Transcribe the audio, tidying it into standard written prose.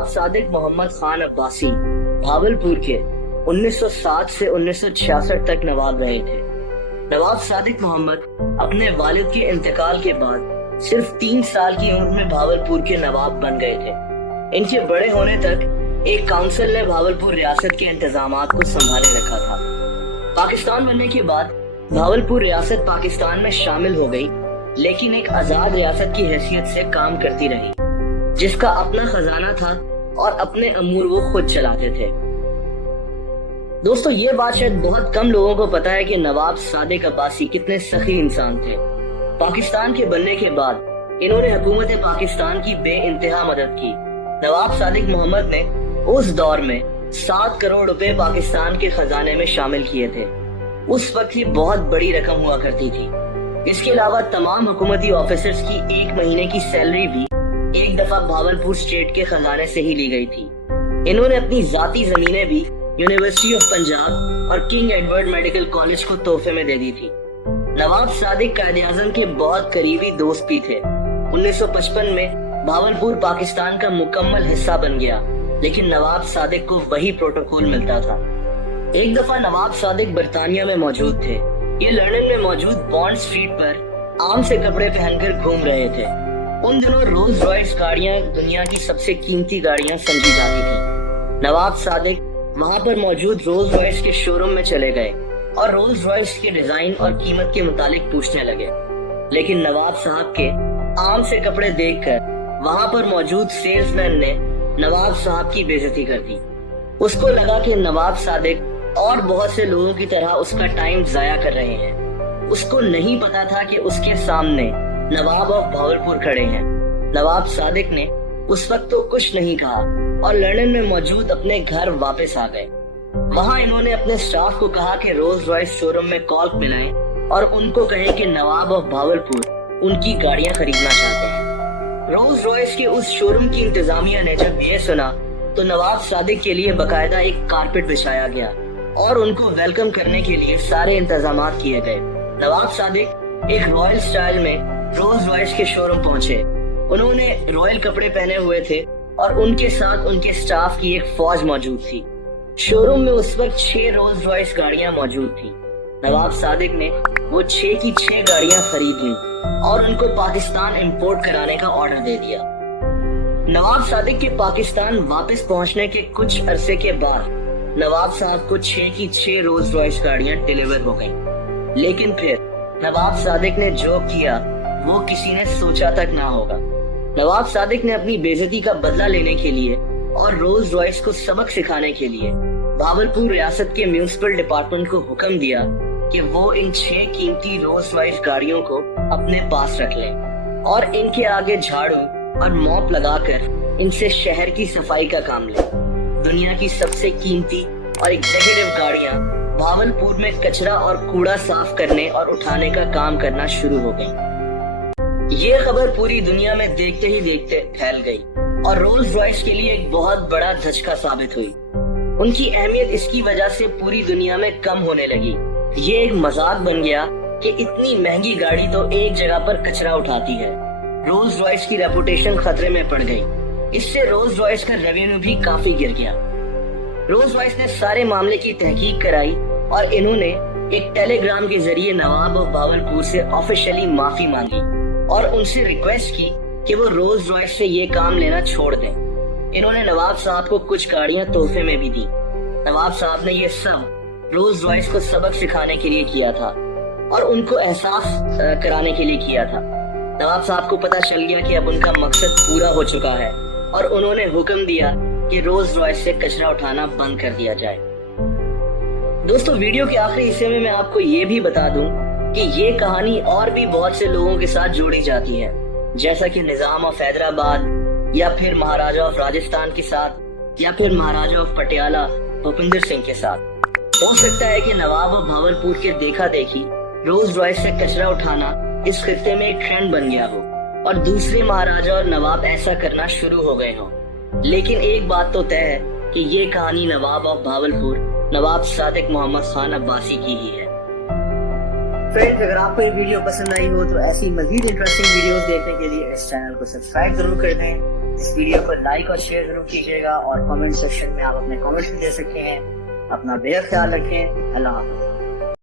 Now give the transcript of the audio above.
नवाब सादिक मोहम्मद खान अब्बासी भावलपुर के 1907 से 1966 तक नवाब रहे थे। नवाब सादिक मोहम्मद अपने वालिद के इंतकाल के बाद सिर्फ 3 साल की उम्र में भावलपुर के नवाब बन गए थे। इनके बड़े होने तक एक काउंसिल ने भावलपुर रियासत के इंतजामात को संभाले रखा था। पाकिस्तान बनने के बाद भावलपुर रियासत पाकिस्तान में शामिल हो गई, लेकिन एक आजाद रियासत की हैसियत से काम करती रही, जिसका अपना खजाना था और अपने अमूर वो खुद चलाते थे। दोस्तों, ये बात शायद बहुत कम लोगों को पता है कि नवाब सादिक अब्बासी कितने सखी इंसान थे। पाकिस्तान के बनने के बाद इन्होंने हुकूमत पाकिस्तान की बेइंतहा मदद की। नवाब सादिक मोहम्मद ने उस दौर में 7 करोड़ रुपए पाकिस्तान के खजाने में शामिल किए थे। उस वक्त ये बहुत बड़ी रकम हुआ करती थी। इसके अलावा तमाम हुकूमती ऑफिसर्स की 1 महीने की सैलरी भी एक दफा भावलपुर स्टेट के खजाने से ही ली गई थी। इन्होंने अपनी जाती जमीनें भी यूनिवर्सिटी ऑफ पंजाब और किंग एडवर्ड मेडिकल कॉलेज को तोहफे में दे दी थी। नवाब सादिक कायद-ए-आज़म के बहुत करीबी दोस्त भी थे। 1955 में भावलपुर पाकिस्तान का मुकम्मल हिस्सा बन गया, लेकिन नवाब सादिक को वही प्रोटोकॉल मिलता था। एक दफा नवाब सादिक बरतानिया में मौजूद थे। ये लंदन में मौजूद बॉन्ड स्ट्रीट पर आम से कपड़े पहनकर घूम रहे थे। उन दिनों रोल्स रॉयस गाड़ियां दुनिया की सबसे कीमती गाड़ियां समझी जाती थी। नवाब सादिक वहां पर मौजूद रोल्स रॉयस के शोरूम में चले गए और रोल्स रॉयस के डिजाइन और कीमत के मुतालिक पूछने लगे, लेकिन नवाब साहब के आम से कपड़े देखकर वहां पर मौजूद सेल्समैन ने नवाब साहब की बेइज्जती कर दी। उसको लगा कि नवाब सादिक और बहुत से लोगों की तरह उसका टाइम जाया कर रहे हैं। उसको नहीं पता था कि उसके सामने नवाब ऑफ भावलपुर खड़े हैं। नवाब सादिक ने उस वक्त तो कुछ नहीं कहा और लंदन में मौजूद अपने घर वापस आ गए। वहां इन्होंने अपने स्टाफ को कहा कि रोल्स रॉयस शोरूम में कॉल मिलाएं और उनको कहें कि नवाब ऑफ भावलपुर उनकी गाड़ियां खरीदना चाहते हैं। रोल्स रॉयस के उस शोरूम की इंतजामिया ने जब ये सुना तो नवाब सादिक के लिए बकायदा एक कारपेट बिछाया गया और उनको वेलकम करने के लिए सारे इंतजामात किए गए। नवाब सादिक एक रॉयल स्टाइल में रोल्स रॉयस के शोरूम पहुंचे। उन्होंने रॉयल कपड़े पहने हुए थे और उनके साथ उनके स्टाफ की एक फौज मौजूद थी। शोरूम में उस वक्त 6 रोल्स रॉयस गाड़ियां मौजूद थी। नवाब सादिक ने वो 6 की 6 गाड़ियां खरीद ली और उनको पाकिस्तान इंपोर्ट कराने का ऑर्डर दे दिया। नवाब सादिक के पाकिस्तान वापस पहुंचने के कुछ अरसे के बाद नवाब साहब को 6 की 6 रोल्स रॉयस गाड़ियां डिलीवर हो गईं। लेकिन फिर नवाब सादिक ने जो किया वो किसी ने सोचा तक ना होगा। नवाब सादिक ने अपनी बेइज्जती का बदला लेने के लिए और रोल्स रॉयस को सबक सिखाने के लिए भावलपुर रियासत के म्युनिसिपल डिपार्टमेंट को हुक्म दिया कि वो इन 6 कीमती रोल्स रॉयस गाड़ियों को अपने पास रख लें और इनके आगे झाड़ू और मॉप लगाकर इनसे शहर की सफाई का काम लें। दुनिया की सबसे कीमती और एग्जीक्यूटिव गाड़ियां भावलपुर में कचरा और कूड़ा साफ करने और उठाने का काम करना शुरू हो गई। ये खबर पूरी दुनिया में देखते ही देखते फैल गई और रोल्स रॉयस के लिए एक बहुत बड़ा धचका साबित हुई। उनकी अहमियत इसकी वजह से पूरी दुनिया में कम होने लगी। ये एक मजाक बन गया कि इतनी महंगी गाड़ी तो एक जगह पर कचरा उठाती है। रोल्स रॉयस की रेपुटेशन खतरे में पड़ गई। इससे रोल्स रॉयस का रेवेन्यू भी काफी गिर गया। रोल्स रॉयस ने सारे मामले की तहकीक कराई और इन्होंने एक टेलीग्राम के जरिए नवाब ऑफ भावलपुर से ऑफिशियली माफी मांगी और उनसे रिक्वेस्ट की कि वो रोल्स रॉयस से ये काम लेना छोड़ दें। इन्होंने नवाब साहब को कुछ गाड़ियां तोहफे में भी दी। नवाब साहब ने ये सब रोल्स रॉयस को सबक सिखाने के लिए किया था और उनको एहसास कराने के लिए किया था। नवाब साहब को पता चल गया कि अब उनका मकसद पूरा हो चुका है और उन्होंने हुक्म दिया कि रोल्स रॉयस से कचरा उठाना बंद कर दिया जाए। दोस्तों, वीडियो के आखिरी हिस्से में मैं आपको ये भी बता दूं कि ये कहानी और भी बहुत से लोगों के साथ जोड़ी जाती है, जैसा कि निजाम ऑफ हैदराबाद या फिर महाराजा ऑफ राजस्थान के साथ या फिर महाराजा ऑफ पटियाला भूपिंदर सिंह के साथ। हो सकता है कि नवाब ऑफ भावलपुर के देखा देखी रोल्स रॉयस से कचरा उठाना इस खित्ते में एक ट्रेंड बन गया हो और दूसरे महाराजा और नवाब ऐसा करना शुरू हो गए हो। लेकिन एक बात तो तय है कि ये कहानी नवाब ऑफ भावलपुर नवाब सादिक मोहम्मद खान अब्बासी की ही है। فرینڈز اگر آپ کو یہ ویڈیو پسند آئی ہو تو ایسی مزید انٹرسٹنگ ویڈیوز دیکھنے کے لیے اس چینل کو سبسکرائب ضرور کر دیں. اس ویڈیو کو لائک اور شیئر ضرور کیجیے گا اور کامنٹ سیکشن میں آپ اپنے کامنٹس بھی دے سکتے ہیں. اپنا بے خیال رکھیں. اللہ حافظ.